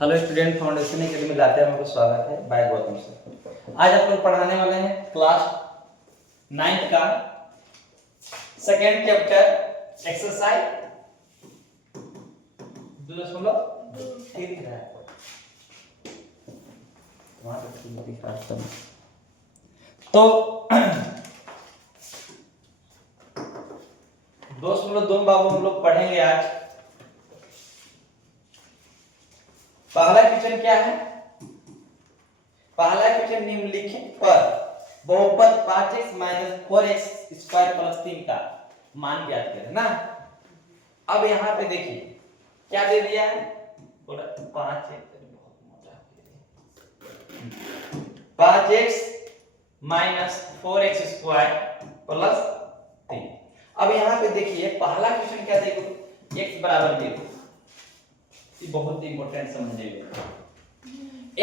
Hello student, foundation academy लाते हैं, आपका स्वागत है। By Gautam sir. आज आप लोग पढ़ाने वाले हैं क्लास 9 का सेकेंड चैप्टर एक्सरसाइज 2.3 तो 2.2 बाबू हम लोग पढ़ेंगे आज। पहला क्वेश्चन क्या है? पहला क्वेश्चन निम्नलिखित पर बहुपद 5x - 4x स्क्वायर + 3 का मान ज्ञात करें ना। अब यहाँ पे देखिए क्या दे दिया है, बोला 5x 5x - 4x स्क्वायर + 3। अब यहाँ पे देखिए पहला क्वेश्चन क्या देखो, x बराबर 0। ये बहुत इंपॉर्टेंट समझिएगा।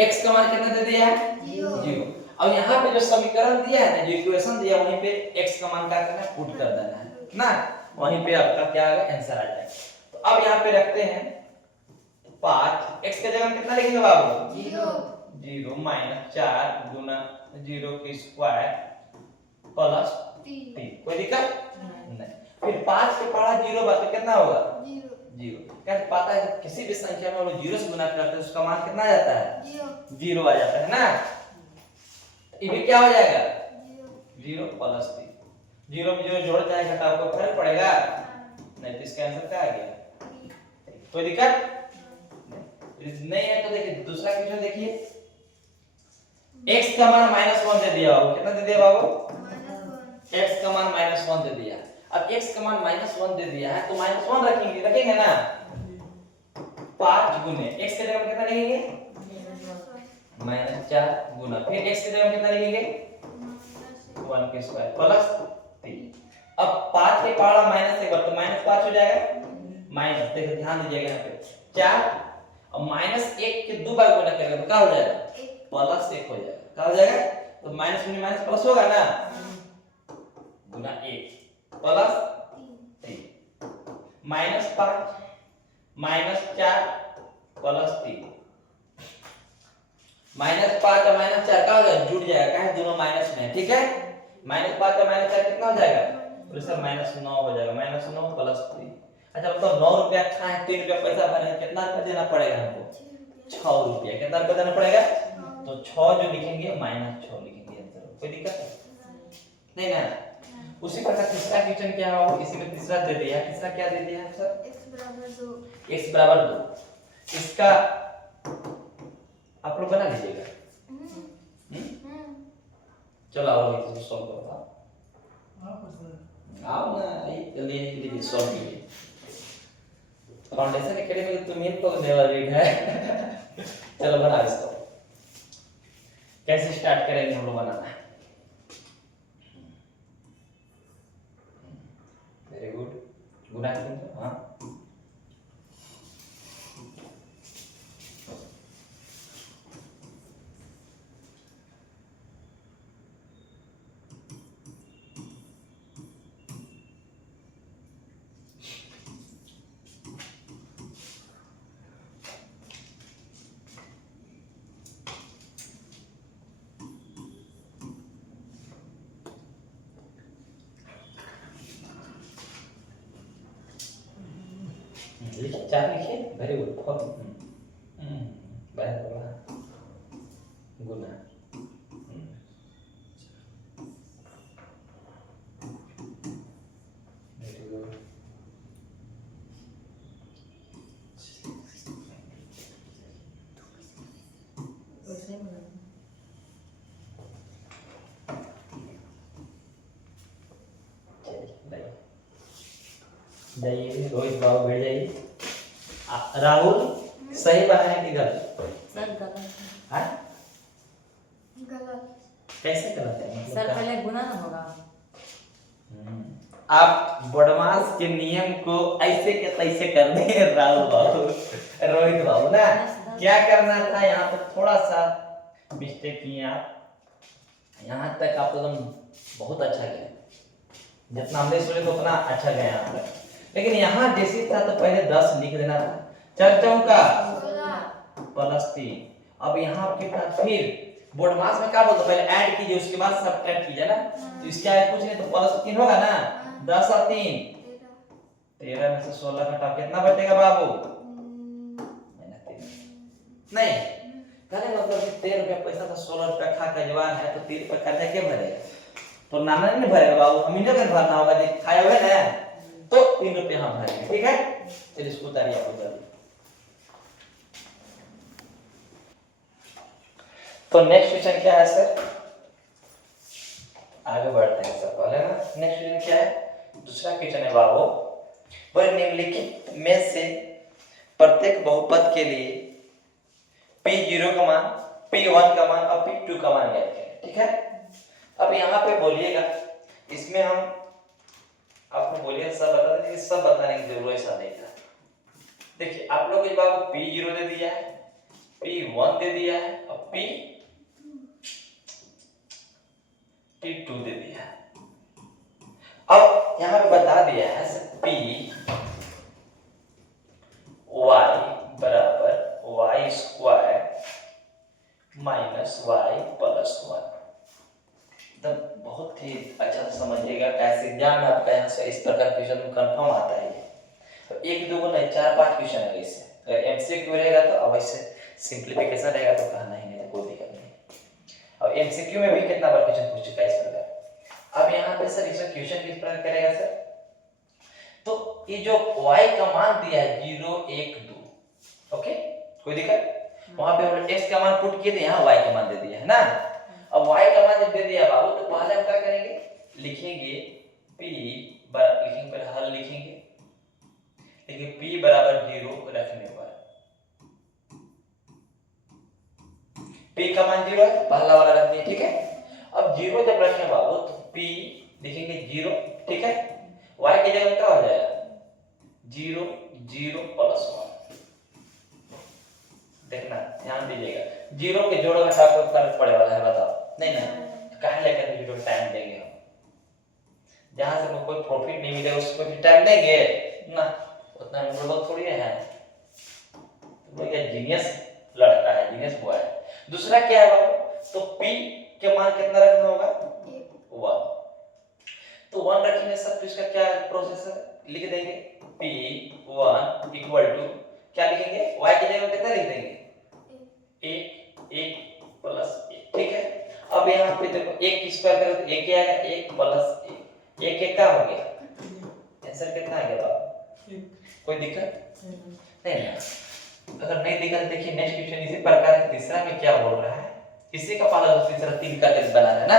x का मान कितना दे दिया है? 0। अब यहाँ पे जो समीकरण दिया है ना, जो इक्वेशन दिया वहीं पे x का मान क्या करना है, पुट कर देना है ना। वहीं पे आपका क्या आएगा, आंसर आ जाएगा। तो अब यहाँ पे रखते हैं 5, x के जगह में कितना लिखेंगे बाबू? 0 - 4 गुना 0 के स्क्वायर + 3। कोई दिक्कत नहीं। फिर 5 के पढ़ा 0 बात कितना होगा? 0। कैसे पता है जब किसी भी संख्या में हम लोग 0 से गुना करते हैं उसका मान कितना आ जाता है? 0 आ जाता है ना। ये भी क्या हो जाएगा? 0 + 3। 0 में 0 जोड़ जाए घटाओ को फर्क पड़ेगा नहीं, तो इसका आंसर क्या आ गया? कोई दिक्कत नहीं है। तो देखिए दूसरा क्वेश्चन देखिए, x का मान -1 दे दिया बाबू। कितना दे दिया बाबू? x का मान -1 दे दिया। अब x का मान -1 दे दिया है तो -1 रखेंगे ना। 5 गुने x के जगह में कितना लिखेंगे? -4 गुना फिर x के जगह में कितना लिखेंगे? 1 के स्क्वायर + 3। अब 5 के पहाड़ा -1 तो -5 हो जाएगा। माइनस देखिए ध्यान दीजिएगा यहाँ पे 4 और -1 के 2 बार गुना करेंगे तो क्या हो जाएगा? +1 हो जाएगा। क्या हो जाएगा? तो माइनस में माइनस प्लस होगा ना, गुना 1 + 3 -5 -4 + 3 -5 और -4 क्या हो जाएगा? जुड़ जाएगा। है दोनों माइनस में है, ठीक है। -5 और -4 कितना हो जाएगा? तो सर -9 हो जाएगा। -9 + 3। अच्छा तो 9 रुपया अच्छा है, 3 रुपया पैसा भरे हैं, कितना रुपया देना पड़ेगा हमको? 6 रुपया। कितना रुपया देना पड़ेगा? तो 6 जो लिखेंगे -6 लिखेंगे आंसर। कोई दिक्कत नहीं ना। उसी प्रकार तीसरा क्वेश्चन क्या होगा, इसी में तीसरा दे दिया है। तीसरा क्या दे दिया है सर? x = 2। इसका आप लोग बना लीजिएगा। चलो आओ इसको सॉल्व करो। आओ ना, ये सॉल्व कीजिए। फाउंडेशन एकेडमी तो मेन तो नेवर रीड है। चलो बना इसको। कैसे स्टार्ट करेंगे हम लोग बनाना? Very good. Good afternoon. हाँ लिखिए, 4 लिखिए। Very good. गुना वेरी गुड। जाइए रोहित बाबू बैठ जाइए। राहुल सही बनाया कि गलत? सर गलत है। हाँ कैसे गलत है? मतलब सर पहले गुना ना होगा। आप बदमाश के नियम को ऐसे के तैसे कर दे राहुल बाबू, रोहित बाबू ना। क्या करना था, यहाँ पर थोड़ा सा मिस्टेक किए आप। यहाँ तक आप एकदम बहुत अच्छा गए, जितना हमने सोचे उतना अच्छा गया यहाँ तक। लेकिन यहाँ जैसे था तो पहले 10 लिख देना था। 4 चौका प्लस 3। अब यहाँ कितना फिर बोर्ड मास में क्या बोलते पहले ऐड कीजिए उसके बाद सब्ट्रैक्ट कीजिए ना। तो इसके आगे कुछ नहीं तो प्लस 3 होगा ना। 10 और 3 13 में से 16 घटाओ कितना बचेगा बाबू? नहीं कहने मतलब 13 रुपया पैसा था 16 रुपया खा का जवान है तो 3 रुपया कर्जा के भरेगा? तो नाना नहीं भरेगा बाबू, हम ही लोग भरना होगा जी खाया हुआ ना तो 3 रुपया हम भरेंगे। ठीक है चलिए इसको उतारिए आप जल्दी। तो नेक्स्ट क्वेश्चन क्या है सर? आगे बढ़ते हैं सर पहले ना। नेक्स्ट क्वेश्चन क्या है? दूसरा क्वेश्चन है बाबू, वह निम्नलिखित में से प्रत्येक बहुपद के लिए P0 का मान, P1 का मान और P2 का मान ज्ञात करें। ठीक है अब यहाँ पे बोलिएगा, इसमें हम आपको बोलिए सब बता देंगे, सब बताने की जरूरत ऐसा नहीं था। देखिए आप लोग इस बाबू P0 दे दिया है, P1 दे दिया है और P2 दे दिया है। अब यहाँ पे बता दिया है P y बराबर y square minus y plus 1। तब बहुत ही अच्छा से समझिएगा, कैसे एग्जाम में आपका यहाँ से इस प्रकार क्वेश्चन कंफर्म आता है। तो एक दो नहीं 4-5 क्वेश्चन है वैसे। अगर एमसीक्यू रहेगा तो अवश्य सिंप्लीफिकेशन रहेगा तो कहना ही नहीं, कोई दिक्कत नहीं। और एमसीक्यू में भी कितना बार क्वेश्चन पूछ चुका है इस प्रकार। अब यहाँ पे सर इसका क्वेश्चन किस प्रकार करेगा सर? तो ये जो y का मान दिया है 0 1 2, ओके कोई दिक्कत? वहां पे हमने x का मान पुट किए थे, यहाँ y का मान दे दिया है ना। अब y का मान जब दे दिया बाबू तो पहले हम क्या करेंगे, लिखेंगे p बराबर, लिखेंगे पहले हल लिखेंगे, देखिए p बराबर 0 रखने पर p का मान 0 है, पहला वाला रखते हैं। ठीक है अब 0 जब रखें बाबू तो p लिखेंगे 0। ठीक है y की जगह क्या हो जाएगा 0 0 प्लस 1। देखना ध्यान दीजिएगा, 0 के जोड़ घटा को फर्क पड़े वाला है बताओ? नहीं ना, तो काहे लेकर 0 टाइम देंगे हम? जहां से कोई प्रॉफिट नहीं मिलेगा उसको भी टाइम देंगे ना, उतना हम लोग थोड़ी है। तो ये जीनियस लड़का है, जीनियस बॉय है। दूसरा क्या है बाबू, तो p के मान कितना रखना होगा 1। तो 1 रखेंगे सब, तो इसका क्या प्रोसेस है, लिख देंगे p1 इक्वल टू क्या लिखेंगे, y की जगह कितना लिख देंगे 1 1 प्लस 1। ठीक है अब यहाँ पे देखो 1 स्क्वायर करो तो 1 आएगा, 1 प्लस 1 1 1 क्या हो गया, आंसर कितना आ गया बाबू? कोई दिक्कत नहीं ना? अगर नहीं दिक्कत देखिए नेक्स्ट क्वेश्चन इसी प्रकार तीसरा में क्या बोल रहा है, इसी का पहला दूसरा तीसरा 3 का टेस्ट बना है ना,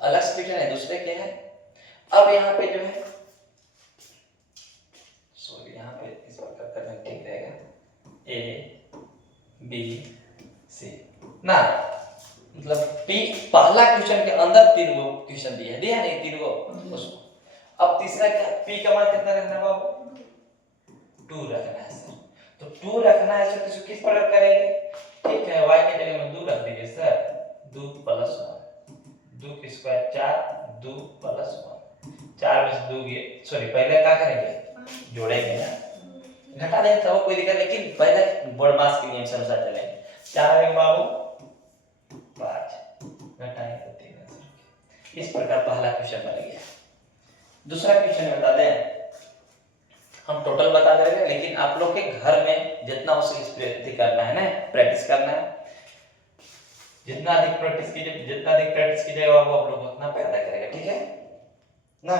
अलग से क्वेश्चन है, दूसरे के है। अब यहाँ पे जो है सॉरी यहाँ पे इस प्रकार करना ठीक रहेगा, A B C ना, मतलब P पहला क्वेश्चन के अंदर 3 गो क्वेश्चन दिया है नहीं 3 गो उसको। अब तीसरा क्या, P का मान कितना रखना है बाबू 2 रखना है सर। तो 2 रखना है सर, तो किस प्रकार करेंगे, ठीक है y के जगह में 2 रख दीजिए सर, 2 प्लस 1 2 की स्क्वायर 4 2 प्लस 1 4 में से 2 गए, सॉरी पहले क्या करेंगे जोड़ेंगे ना, घटा देंगे तो कोई दिक्कत, लेकिन पहले बोर्ड मास के नियम से अनुसार चलेंगे। 4 में बाबू 5 घटाएंगे तो 3 आंसर। इस प्रकार पहला क्वेश्चन बन गया। दूसरा क्वेश्चन बता दें, हम टोटल बता दे रहे हैं, लेकिन आप लोग के घर में जितना हो सके करना है ना, प्रैक्टिस करना है। जितना अधिक प्रैक्टिस कीजिएगा वो आप लोग उतना पैदा करेगा, ठीक है ना?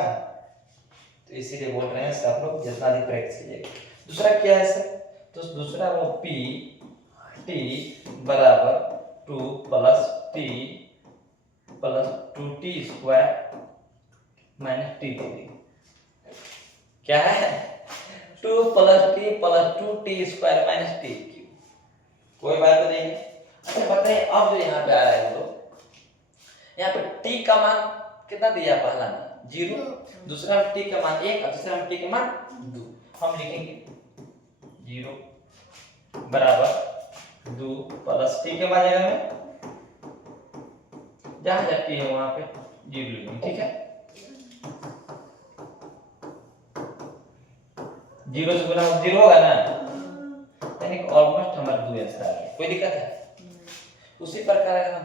तो इसीलिए बोल रहे हैं सर आप लोग जितना अधिक प्रैक्टिस कीजिएगा। दूसरा क्या है सर, तो दूसरा वो p t बराबर 2 plus t plus 2t square minus t क्या है 2 plus t plus 2t square minus t cube, कोई बात नहीं है। अच्छा बताइए अब जो यहाँ पे आ रहा है तो यहाँ पे t का मान कितना दिया, पहला में 0, दूसरा में t का मान 1 और तीसरा में t का मान 2। हम लिखेंगे 0 बराबर 2 प्लस t के बाद जगह में जहां जब t है वहां पे 0 लिखेंगे, ठीक है। 0 से गुना 0 होगा ना, यानी ऑलमोस्ट हमारा 2 आंसर आ गया। कोई दिक्कत है? उसी प्रकार अगर हम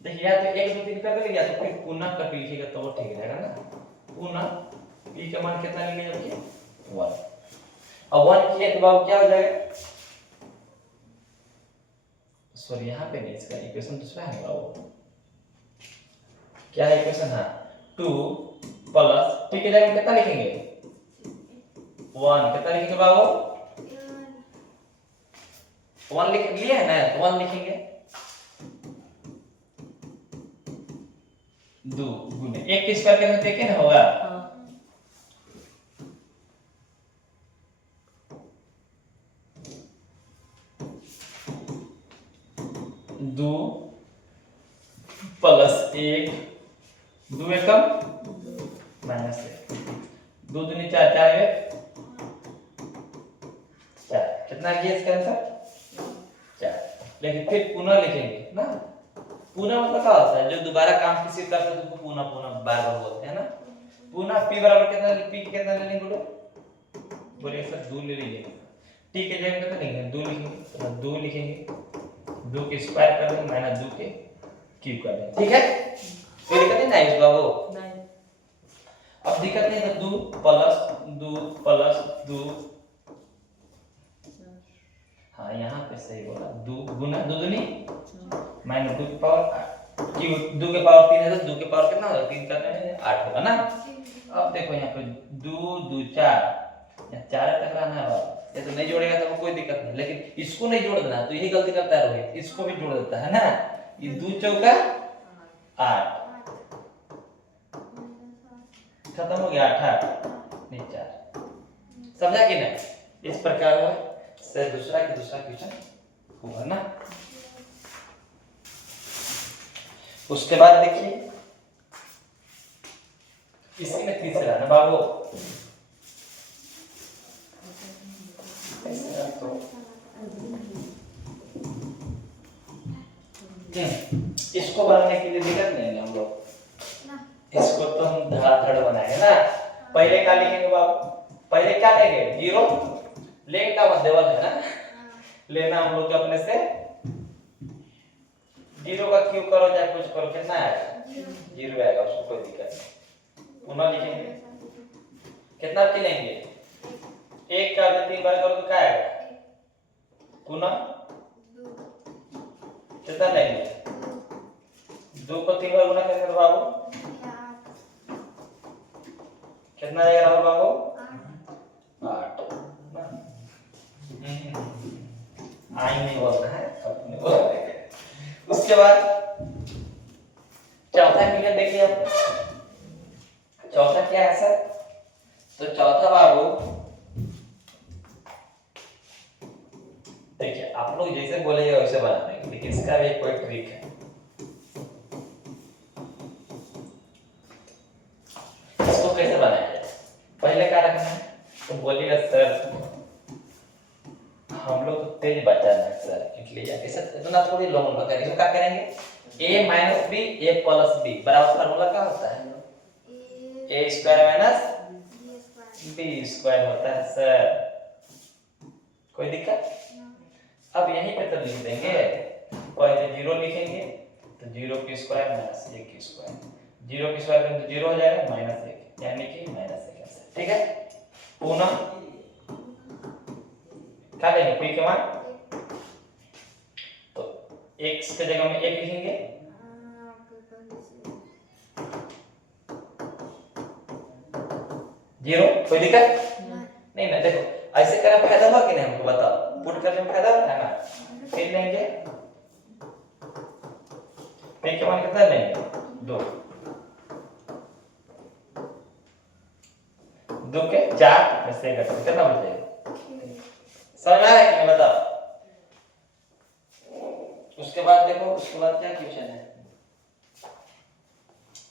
देखिए या तो 1 2 3 कर देंगे या तो फिर पुनः करके लिखिएगा तो वो ठीक रहेगा ना। पुनः p का मान कितना लेंगे जबकि 1। अब 1 किए तो बाबू क्या हो जाएगा? सॉरी यहाँ पे नहीं, इसका इक्वेशन दूसरा है बाबू। क्या है इक्वेशन? हाँ 2 प्लस p के जगह में कितना लिखेंगे? 1। कितना लिखेंगे बाबू? 1 लिख लिया है ना, तो 1 लिखेंगे। 2 गुने 1 के स्क्वायर करने से क्या होगा? हाँ 2 प्लस 1 2 एकम माइनस 1 2 दूनी 4 4 एक 4। कितना किया इसका आंसर? 4। लेकिन फिर पुनः लिखेंगे ना। पुनः मतलब क्या होता है? जो दोबारा काम किसी करते हैं तो पुनः पुनः बार बार बोलते हैं ना। पुनः p बराबर कितना p कितना ले लेंगे बोलो? बोलिए सर 2 ले लीजिए। t के जगह कितना लेंगे? 2 लिखेंगे। तो 2 लिखेंगे, 2 के स्क्वायर कर देंगे माइनस 2 के क्यूब कर देंगे। ठीक है? कोई दिक्कत नहीं ना इस बाबू? नहीं। अब दिक्कत नहीं तो 2 प्लस 2 हाँ यहाँ पे सही बोला। 2 गुना 2 दूनी माइनस 2 की पावर क्यूब 2 के पावर 3 है तो 2 के पावर कितना होगा? 3 करने में 8 होगा ना। अब देखो यहाँ पे 2 2 4 4 तक रहना है बाबू। ये तो नहीं जोड़ेगा तो कोई दिक्कत नहीं, लेकिन इसको नहीं जोड़ देना तो यही गलती करता है रोहित, इसको भी जोड़ देता है ना। ये 2 चौका 8 खत्म हो गया। 8 नहीं 4। समझा कि नहीं? इस प्रकार से दूसरा क्वेश्चन होगा ना। उसके बाद देखिए इसी में तीसरा ना बाबू। इसको बनाने के लिए दिक्कत नहीं है हम लोग, इसको तो हम धड़ाधड़ बनाएंगे ना। पहले क्या लिखेंगे बाबू? पहले क्या लेंगे? 0 लेंगे का मध्यवर्ग है ना, लेना हम लोग अपने से 0 का क्यूब करो चाहे कुछ करो, कितना आएगा? 0 आएगा, उसको कोई दिक्कत नहीं। पुनः लिखेंगे कितना की लेंगे? 1 का 3 बार करो तो क्या आएगा? पुनः कितना लेंगे? 2 को 3 बार गुना करेंगे तो बाबू कितना आएगा राहुल बाबू? 8 आई नहीं बोलना है, अपने बोलेंगे। उसके बाद चौथा क्वेश्चन देखिए आप। चौथा क्या है सर? तो चौथा बाबू देखिए आप लोग जैसे बोलेंगे वैसे बना देंगे, लेकिन इसका भी कोई ट्रिक है। इसको कैसे बनाया जाए? पहले क्या रखना है? तो बोलिएगा सर हम लोग तो तेज बच्चा है सर, इसलिए ऐसे इतना थोड़ी लोग करेंगे। तो क्या करेंगे? a minus b a plus b बराबर फार्मूला क्या होता है? a square minus b square होता है सर। कोई दिक्कत? अब यहीं पे तो लिख देंगे, पहले 0 लिखेंगे तो 0 की स्क्वायर माइनस 1 की स्क्वायर, 0 की स्क्वायर करें तो 0 हो जाएगा माइनस 1 यानी कि माइनस 1। ठीक है? पुनः क्या लेंगे? p के मान तो x के जगह में 1 लिखेंगे, जीरो। कोई दिक्कत नहीं ना? देखो ऐसे करने फायदा हुआ कि नहीं हमको बताओ? पुट करने में फायदा है ना। फिर लेंगे p के मान कितना लेंगे? 2 2 के 4 में से घटाओ कितना बचेगा? समझ आ रहा है कि नहीं बताओ? उसके बाद देखो उसके बाद क्या क्वेश्चन है?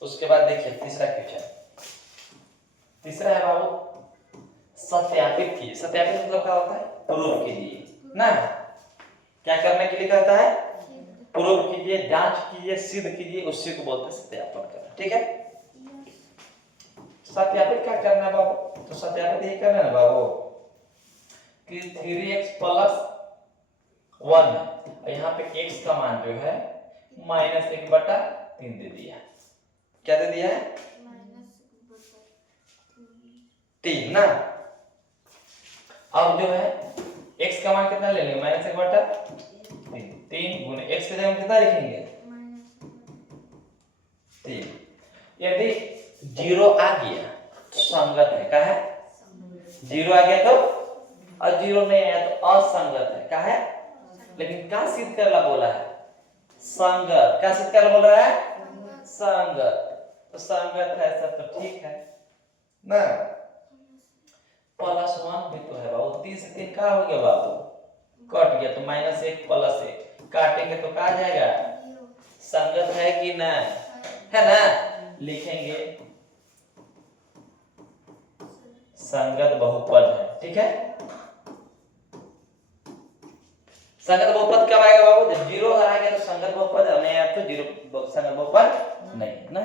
उसके बाद देखिए तीसरा क्वेश्चन। तीसरा है बाबू सत्यापित कीजिए। सत्यापित मतलब क्या होता है? प्रूव कीजिए ना। क्या करने के लिए कहता है? प्रूव कीजिए, जांच कीजिए, सिद्ध कीजिए, उसी को बोलते हैं सत्यापन करना। ठीक है? सत्यापित क्या करना है बाबू? तो सत्यापित यही करना है ना बाबू कि 3x प्लस 1 है और यहाँ पे x का मान जो है -1/3 दे दिया। क्या दे दिया है? 3 ना। अब जो है x का मान कितना ले लेंगे? -1/3। 3 गुने x की जगह हम कितना लिखेंगे? 3। यदि 0 आ गया तो संगत है। क्या है? 0 आ गया तो, और 0 नहीं आया तो असंगत है। क्या है? लेकिन क्या सिद्ध करला बोला है? संगत। क्या सिद्ध करला बोल रहा है? संगत। तो संगत है सब तो ठीक है ना। +1 भी तो है बाबू। 3 से 3 क्या हो गया बाबू? कट गया तो -1 +1 काटेंगे तो क्या आ जाएगा? संगत है कि ना? है ना। लिखेंगे संगत बहुपद है। ठीक है। संगत बहुपद कब आएगा बाबू? जब 0 अगर आ गया तो संगत बहुपद, नहीं आया तो 0 संगत बहुपद नहीं ना।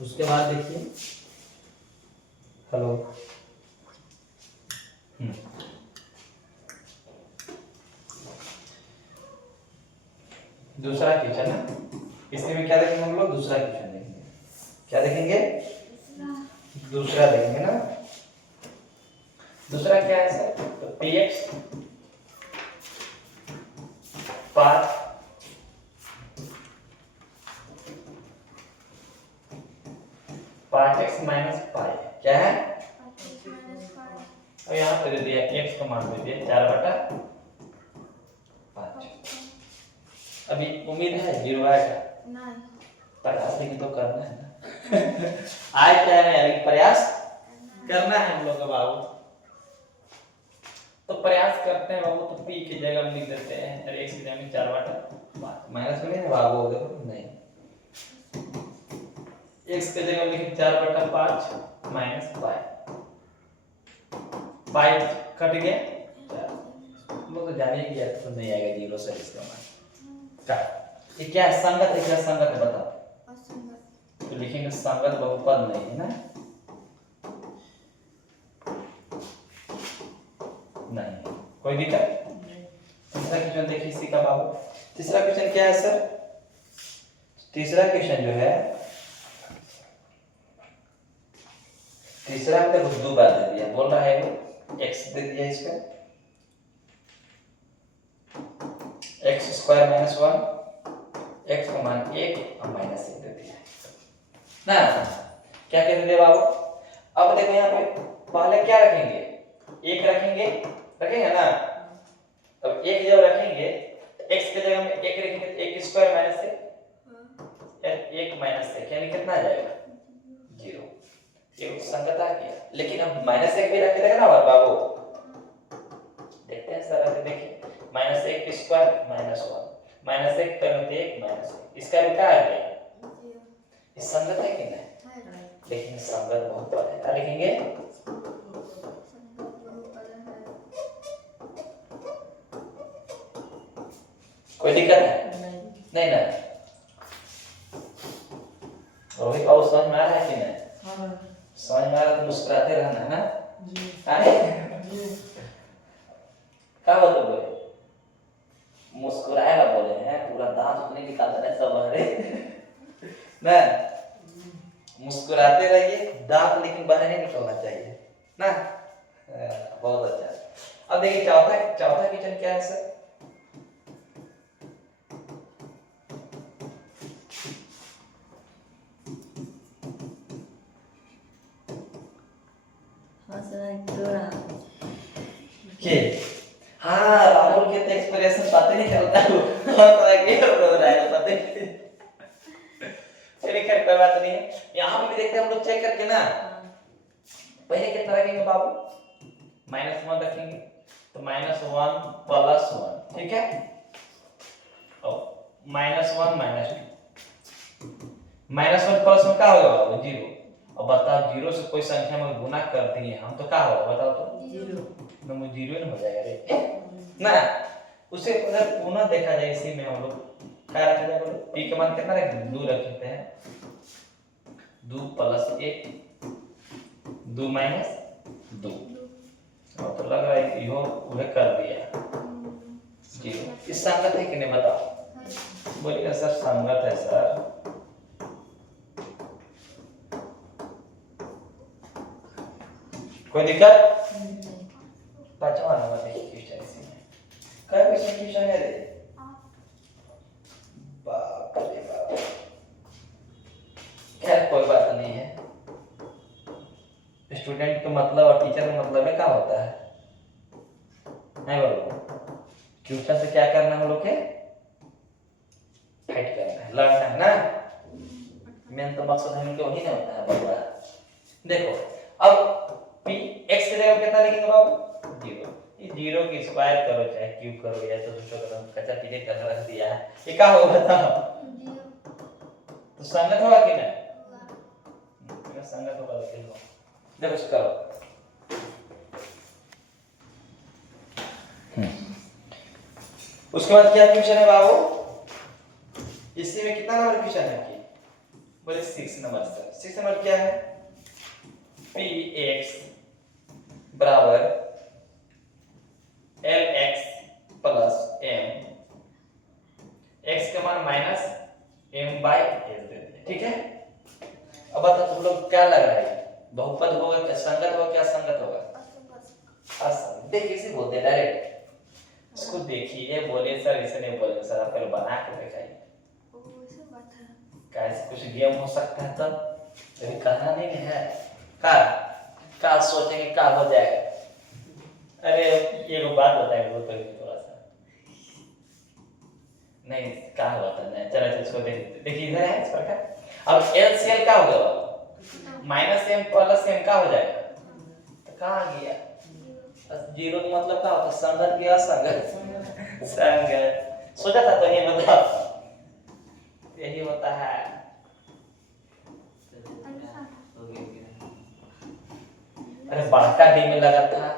उसके बाद देखिए, हेलो, दूसरा क्वेश्चन है। इसमें भी क्या देखेंगे हम लोग? दूसरा क्वेश्चन देखेंगे। क्या देखेंगे? दूसरा देखेंगे ना। दूसरा क्या है सर? तो px 5x - पाई क्या है? और यहाँ पे दे दिया x का मान दे दिया 4/5। अभी उम्मीद है 0 आएगा? नहीं। प्रयास लेकिन तो करना है ना। आए क्या नहीं, लेकिन प्रयास करना है हम लोग का बाबू। तो प्रयास करते हैं बाबू। तो p की जगह हम लिख देते हैं, और x की जगह में 4/5 माइनस में नहीं बाबू हो गया नहीं। x की जगह लिखें 4/5 - पाई। पाई कट गया, हम लोग तो जाने की जरूरत तो नहीं आएगा 0 से इसका मान क्या। ये क्या है? संगत है। क्या संगत है बताओ? तो लिखेंगे संगत बहुपद नहीं है ना। नहीं कोई दिक्कत। तीसरा क्वेश्चन देखिए इसी का बाबू। तीसरा क्वेश्चन क्या है सर? तीसरा क्वेश्चन जो है, तीसरा में देखो 2 बार दे दिया। बोल रहा है x दे दिया इसका x² - 1, x का मान 1 और -1 दे दिया ना। क्या कहते थे बाबू? अब देखो यहाँ पे पहले क्या रखेंगे? 1 रखेंगे, रखेंगे ना। अब 1 जब रखेंगे तो x की जगह में 1 रखेंगे तो 1² - 1 -1 यानी कितना आ जाएगा? 0। ये संगत आ गया। लेकिन अब -1 भी रखे ना बाबू। देखते हैं सर। अभी देखिए -1² - 1 -1 पर 1 इसका भी क्या आ गया? इस संगत है कि नहीं? लेकिन संगत बहुपद है। क्या लिखेंगे? कोई दिक्कत है? नहीं ना। रोहित बाबू समझ में आ रहा है कि नहीं? समझ में आ रहा तो मुस्कुराते रहना है ना। क्या बोलते बोले? मुस्कुराएगा बोले हैं, पूरा दांत उतने निकालता है सब हरे ना। मुस्कुराते रहिए, दांत लेकिन बाहर नहीं निकलना चाहिए ना। बहुत अच्छा। अब देखिए चौथा क्वेश्चन क्या है सर? के हाँ राहुल के तो एक्सप्रेशन पता नहीं चलता है। पता नहीं। चलिए खैर कोई बात नहीं है। यहाँ पे भी देखते हैं हम लोग चेक करके ना। पहले कितना रखेंगे बाबू? -1 रखेंगे तो -1 +1 ठीक है। और -1 -2 -1 +1 क्या होगा बाबू? 0। अब बताओ 0 से कोई संख्या में गुना कर दिए हम तो क्या होगा बताओ तो? 0 ना। मुझे 0 ही हो जाएगा रे ना। उसे अगर पुनः देखा जाए इसी में हम लोग क्या रखा जाए बोलो? p का मान कितना रखेंगे? 2 रखते हैं। 2 + 1 2 - 2। और तो लग रहा है कि यो उन्हें कर दिया 0। इस संगत है कि नहीं बताओ। बोलिए सर संगत है सर। कोई दिक्कत? पांचवा नंबर देखिए क्वेश्चन इसी में। क्या क्वेश्चन है रे? बाप रे बाप। खैर कोई बात नहीं है। स्टूडेंट का मतलब और टीचर का मतलब में क्या होता है? नहीं बोलो। ट्यूशन से क्या करना है हम लोग के? फाइट करना है, लड़ना है ना। मेन तो मकसद हम लोग वही नहीं होता है बाबा। देखो अब p x की जगह कितना लिखेंगे बाबू? 0। ये 0 की स्क्वायर करो चाहे क्यूब करो या तो दूसरा करो, कच्चा टिकट कर रख दिया है। ये क्या होगा बताओ? तो संगत होगा कि नहीं? होगा। संगत होगा देखो। देखो इसको उसके बाद क्या क्वेश्चन है बाबू? इसी में कितना नंबर क्वेश्चन है कि? बोले 6 नंबर सर। 6 नंबर क्या है? px बराबर lx प्लस m, x का मान माइनस m बाई s दे दिया। ठीक है। अब बताओ तुम लोग क्या लग रहा है? बहुपद होगा क्या संगत होगा क्या संगत होगा? असंगत। देखिए इसे बोलते हैं डायरेक्ट। इसको देखिए बोले सर इसे नहीं बोले सर, आप पहले बना के दिखाइए। कैसे कुछ गेम हो सकता है तब? अभी कहना नहीं है का सोचेंगे क्या हो जाएगा। अरे ये वो बात बताएंगे वो तो थोड़ा सा नहीं क्या होता है। चलो इसको देखिए इधर है इस प्रकार। अब LCL क्या होगा? माइनस m प्लस m क्या हो जाएगा? तो कहाँ गया? 0 का मतलब क्या होता है? संगत या असंगत? संगत। सोचा था तो ये मतलब यही होता है। अरे बड़का डी में लगा था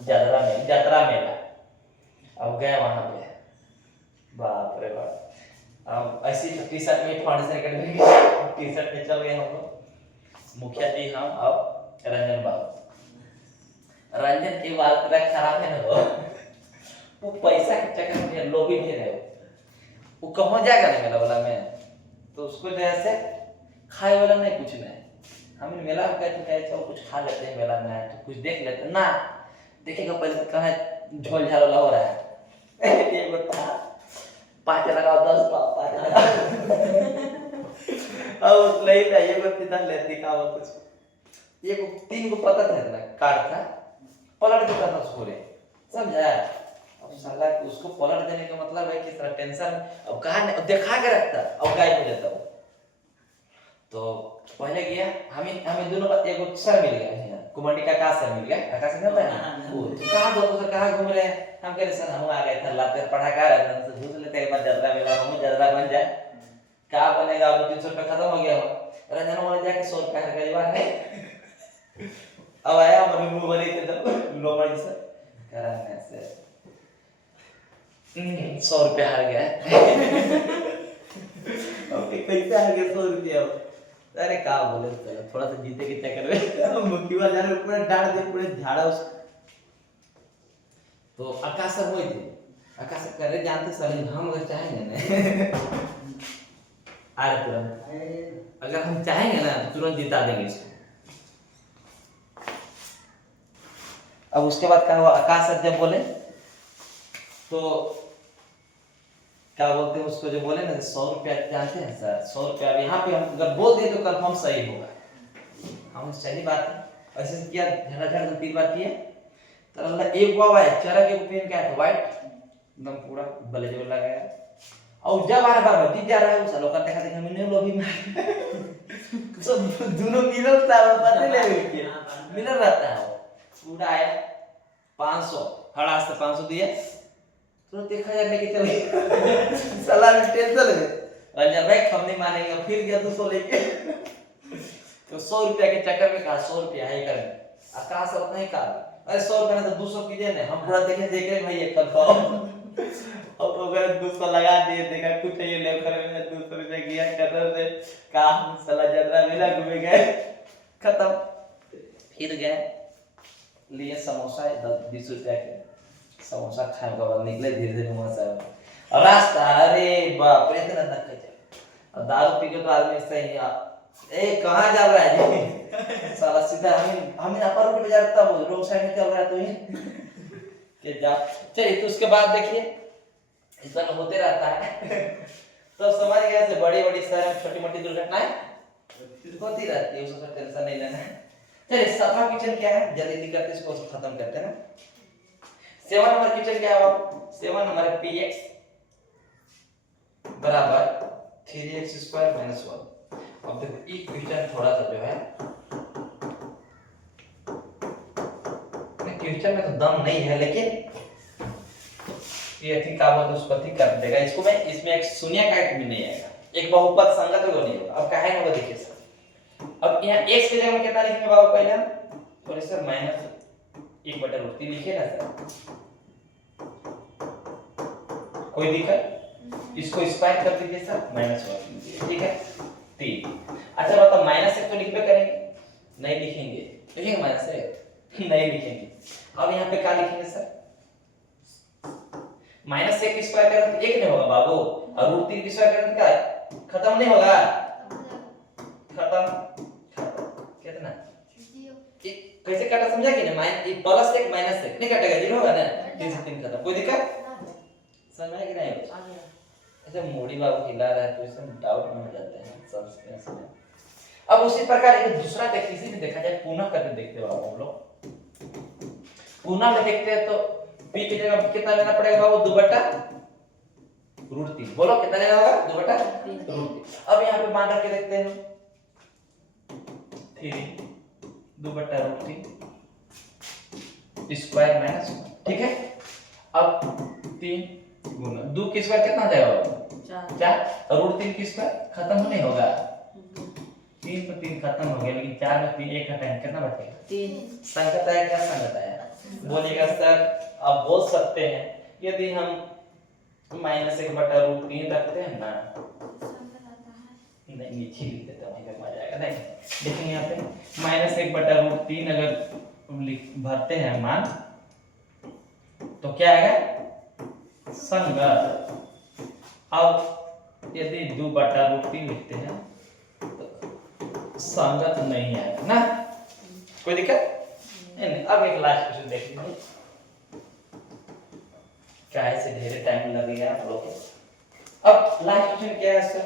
जतरा मेला। अब गए वहां पे, बाप रे बाप। अब ऐसी टी शर्ट में फाउंडेशन कर टी शर्ट में चल गए हम लोग। मुखिया जी हम अब रंजन बाबू। रंजन की बात तेरा खराब है ना वो पैसा के चक्कर में लोभी भी रहे वो कहाँ जाएगा ना मेला वाला में। तो उसको जैसे खाए वाला नहीं कुछ नहीं। हम मेला में गए तो कहे चलो कुछ खा लेते हैं मेला में तो कुछ देख लेते ना। देखेगा पहले तो कहाँ झोल झाल वाला हो रहा है। ये बता 5 लगाओ 10 5 लगाओ। अब नहीं था ये बत्ती था लेती का वो कुछ ये 3 को पता था ना कार्ड था पलट देता था उसको रे समझा। अब साला उसको पलट देने का मतलब है किस तरह टेंशन। अब कहा देखा के रखता अब गायब हो जाता वो। तो पहले गया हमें दोनों का एक सर मिल गया है कुमारी का सर मिल गया आकाश में होता है वो तो कहां दो सर कहां घूम रहे हैं। हम कह रहे सर हम आ गए थे लाते पढ़ा का रहे थे घूस लेते एक बार जर्रा मिला हम जर्रा बन जाए क्या बनेगा। अब 300 रुपया खत्म हो गया हो रंजन वाले जाके 100 रुपया हर गई बार है। अब आया हम मुंह बने थे तो लो भाई सर कराने से 100 रुपया हार गया। ओके कैसे हार गया 100 रुपया? अरे का बोले चलो थोड़ा सा जीते के चक्कर में मुखिया जाने पूरा डांट दे पूरे झाड़ा उस। तो आकाश सर हुए थे आकाश सर करे जानते सर हम अगर चाहेंगे ना आ रहे तुरंत अगर हम चाहेंगे ना तो तुरंत जिता देंगे इसको। अब उसके बाद क्या हुआ आकाश सर जब बोले तो क्या बोलते हैं उसको जो बोले ना 100 रुपया जानते हैं सर 100 रुपया अब यहाँ पे हम अगर बोल दें तो कंफर्म सही होगा। हम सही बात है ऐसे किया झड़ा झड़ 3 बार किए तो अल्लाह एक बार आया चरक एक पेन क्या था व्हाइट एकदम पूरा ब्लेज वाला गया। और जब बार बार जीत जा रहा है उस लोग का देखा देखा मैंने लोभी में सब दोनों मिलल था पता ले मिलल रहता है पूरा आया 500 हड़ा से 500 दिए तो 1000 लेके चले साला में टेंशन है रंजन भाई हम नहीं मानेंगे फिर गया 200 लेके। तो 100 रुपया के चक्कर में कहा 100 रुपया है करें आकाश उतना ही कहा अरे 100 रुपया ना तो 200 कीजिए ना हम पूरा देखे देख रहे भाई एक कंफर्म। अब तो अगर 200 लगा दिए देखा कुछ ये ले कर में 200 रुपया किया कदर से कहा साला जतरा मिला घूमे गए खत्म। फिर गए लिए समोसा 10-20 रुपया के समोसा खाने के बाद निकले धीरे धीरे वहां से और रास्ता अरे बाप रे इतना धक्का चल और दारू पी के तो आदमी सही ए कहाँ जा रहा है जी साला सीधा हम अपर रोड पे जा रहा था वो रोड साइड में चल रहा है तो ये के जा चलिए तो उसके बाद देखिए इस तरह होते रहता है तो समझ गए से बड़ी बड़ी शहर में छोटी मोटी दुर्घटनाएं होती रहती है उसका टेंशन नहीं लेना है। चलिए सफा किचन क्या है जल्दी करते इसको खत्म करते हैं ना। 7 नंबर क्वेश्चन क्या है 7 नंबर px बराबर 3x स्क्वायर माइनस 1। अब देखो ये क्वेश्चन थोड़ा सा जो है क्वेश्चन में तो दम नहीं है लेकिन ये ठीक काम हो तो उसको ठीक कर देगा इसको मैं इसमें एक शून्य का एक भी नहीं आएगा एक बहुपद संगत होगा नहीं होगा। अब क्या है ना देखिए सर अब यहाँ x के जगह में कितना लिखेंगे बाबू पहले थोड़े सर -1/√3 लिखे ना सर कोई दिक्कत इसको स्क्वायर कर दीजिए सर -1 ठीक है 3। अच्छा बताओ -1 तो लिखबे करेंगे नहीं लिखेंगे लिखेंगे -1 नहीं लिखेंगे। अब यहाँ पे क्या लिखेंगे सर -1 स्क्वायर करें तो 1 नहीं होगा बाबू और √3 स्क्वायर करें तो क्या खत्म नहीं होगा खत्म कितना कैसे काटा समझा कि ना +1 -1 नहीं कटेगा 0 होगा ना 3 से 3 खत्म कोई दिक्कत समझ में कि नहीं अच्छा मोड़ी बाबू हिला रहा है तो इसमें डाउट में हो जाते हैं सस्पेंस में। अब उसी प्रकार एक दूसरा किसी भी देखा जाए पुनः करके देखते हो बाबू हम लोग पुनः में देखते हैं तो p की जगह कितना लेना पड़ेगा बाबू 2/√3 बोलो कितना लेना होगा 2/√3। अब यहाँ पे मान रख के देखते हैं 3 2/√3 स्क्वायर माइनस ठीक है। अब 3 गुना 2 की स्क्वायर कितना आ जाएगा 4 और √3 की स्क्वायर खत्म नहीं होगा 3 पर 3 खत्म हो गया लेकिन 4 में 3 1 घटाएंगे कितना बचेगा 3 संगत आया क्या संगत आया बोलेगा सर आप बोल सकते हैं यदि हम -1/√3 रखते हैं ना नहीं नीचे लिख देता हूं इधर आ जाएगा नहीं देखेंगे यहाँ पे -1/√3 अगर भरते हैं मान तो क्या आएगा संगत। अब यदि 2/√3 लिखते हैं तो संगत नहीं आएगा ना कोई दिक्कत नहीं। अब एक लास्ट क्वेश्चन देख लीजिए क्या है से ढेर टाइम लगेगा आप लोग अब लास्ट क्वेश्चन क्या है सर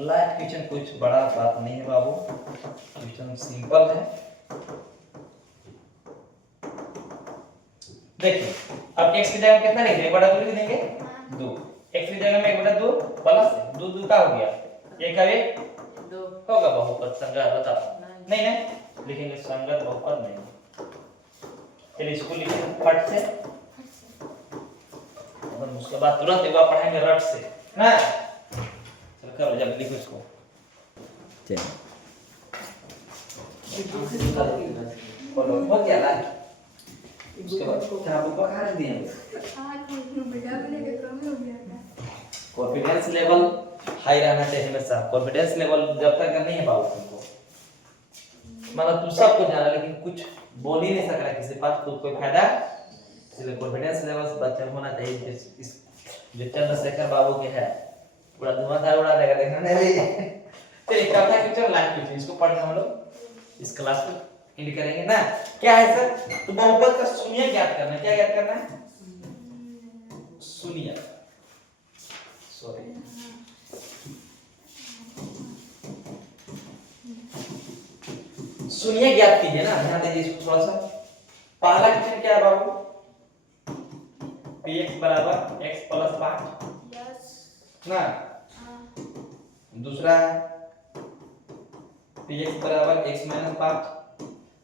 लास्ट क्वेश्चन कुछ बड़ा बात नहीं है बाबू क्वेश्चन सिंपल है। देखिए अब x की जगह कितना लिखेंगे 1/2 लिख देंगे 2 x की जगह में 1/2 प्लस 2 2 का हो गया 1 का 1 2 होगा बहुपद संगत बताओ नहीं ना लिखेंगे संगत बहुपद नहीं चलिए इसको लिखेंगे फट से और उसके बाद तुरंत एक बार पढ़ाएंगे रट से ना चल करो जब लिखो इसको चलिए बोलो हो गया ना उसके बाद क्या बुक खा दिए कॉन्फिडेंस लेवल हाई रहना चाहिए हमेशा कॉन्फिडेंस लेवल जब तक नहीं है बाबू तुमको मतलब तू सब कुछ जाना लेकिन कुछ बोल ही नहीं सक रहा किसी पास तो कोई फायदा इसलिए कॉन्फिडेंस लेवल बच्चा होना चाहिए इस जो चंद्रशेखर बाबू के है पूरा धुआंधार उड़ा देगा देखना नहीं चलिए चौथा क्वेश्चन लास्ट क्वेश्चन इसको पढ़ना हम लोग इस क्लास में इंड करेंगे ना क्या है सर तो बहुपद का शून्य ज्ञात करना है क्या ज्ञात करना है शून्य सॉरी शून्य ज्ञात कीजिए ना ध्यान दीजिए इसको थोड़ा सा पहला क्वेश्चन क्या है बाबू px बराबर x + 5 यस ना दूसरा है px बराबर x - 5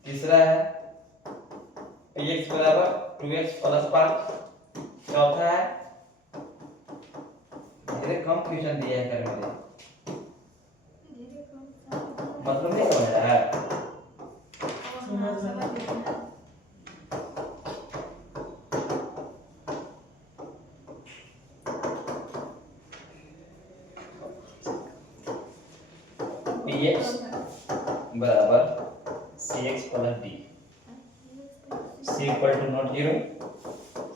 तीसरा है px बराबर 2x + 5 चौथा है मेरे कम क्वेश्चन दिया है करने मतलब नहीं समझ रहा है px बराबर 6 cx plus d c equal to not 0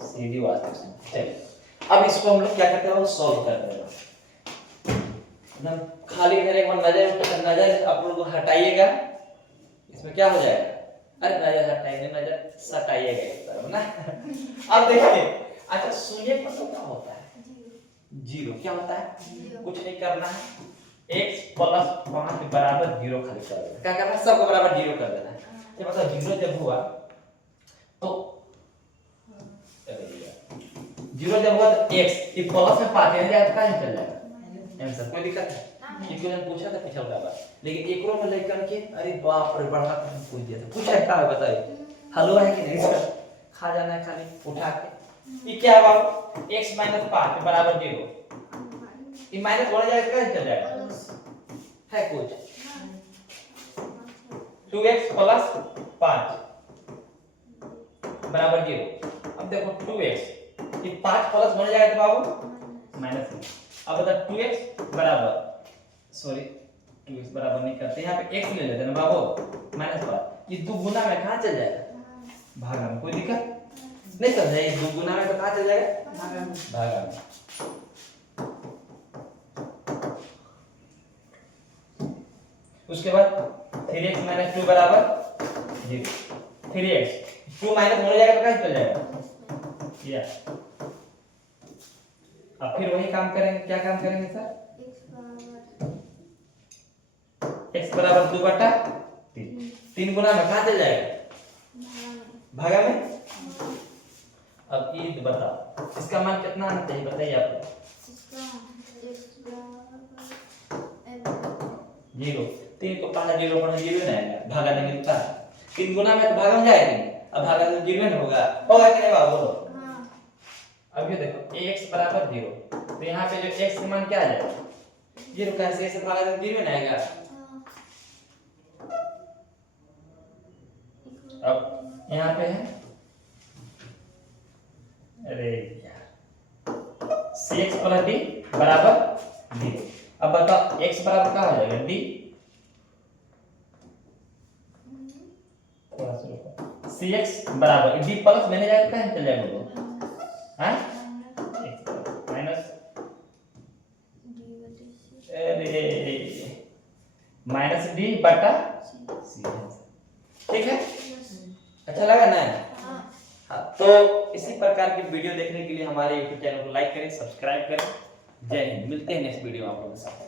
c d वास्तविक संख्या। चलिए अब इसको हम लोग क्या करते हैं, सॉल्व करते हैं। एकदम खाली इधर एक बार नजर आप लोग हटाइएगा, इसमें क्या हो जाएगा, अरे नजर हटाइए, नजर सटाइएगा इस तरफ ना। अब देखिए, अच्छा शून्य पर तो क्या होता है, जीरो। क्या होता है, कुछ नहीं करना है, x प्लस 5 बराबर 0 खाली कर देना। क्या करना है, सबको बराबर 0 कर देना है। ये मतलब 0 जब हुआ तो 0 जब हुआ तो x ये प्लस में 5 है, जाएगा कहां चल जाएगा आंसर, कोई दिक्कत है। इक्वेशन पूछा था पिछला बार, लेकिन एकरो में लेकर के अरे बाप रे बड़ा क्वेश्चन पूछ दिया था। पूछा है, क्या है बताइए, हलवा है कि नहीं सर, खा जाना है खाली उठा के। ये क्या हुआ, x - 5 बराबर 0, ये माइनस बढ़ जाएगा कहां चल जाएगा, है कुछ 2x प्लस 5 बराबर 0। अब देखो 2x ये 5 प्लस बन जाएगा तो बाबू माइनस में। अब बता 2x बराबर, सॉरी 2x बराबर नहीं करते, यहाँ पे x ले लेते हैं ना बाबू, -5 ये 2 गुना में कहां चल जाएगा, भागा में। कोई दिक्कत नहीं समझा, ये 2 गुना में तो कहां चल जाएगा, भागा में। उसके बाद 3x - 2 बराबर 0, 3x 2 माइनस हो जाएगा तो कहां चल जाएगा, या अब फिर वही काम करेंगे। क्या काम करेंगे सर, x बराबर 2/3, 3 गुना में कहां चल जाएगा, भागा में। अब ये बताओ इसका मान कितना आना चाहिए, बताइए आप। 0, 3 को पहला 0 पर 0 ना आएगा, भागा नहीं मिलता। 3 गुना में तो भागा में जाएगा नहीं, अब भागा तो 0 ना होगा कि नहीं बाबू, बोलो। अब ये देखो x बराबर 0, तो यहाँ पे जो x का मान क्या आ जाएगा, 0 कैसे से भागा तो 0 ना आएगा। अब यहाँ पे है, अरे यार cx प्लस d बराबर 0। अब बताओ x बराबर क्या हो जाएगा, d, cx बराबर d प्लस मैंने जाएगा कहां चल जाएगा वो, हां माइनस, अरे माइनस d बटा c। ठीक है, अच्छा लगा ना। हाँ, तो इसी प्रकार की वीडियो देखने के लिए हमारे YouTube चैनल को लाइक करें, सब्सक्राइब करें। जय हिंद, मिलते हैं नेक्स्ट वीडियो में आप लोगों के साथ।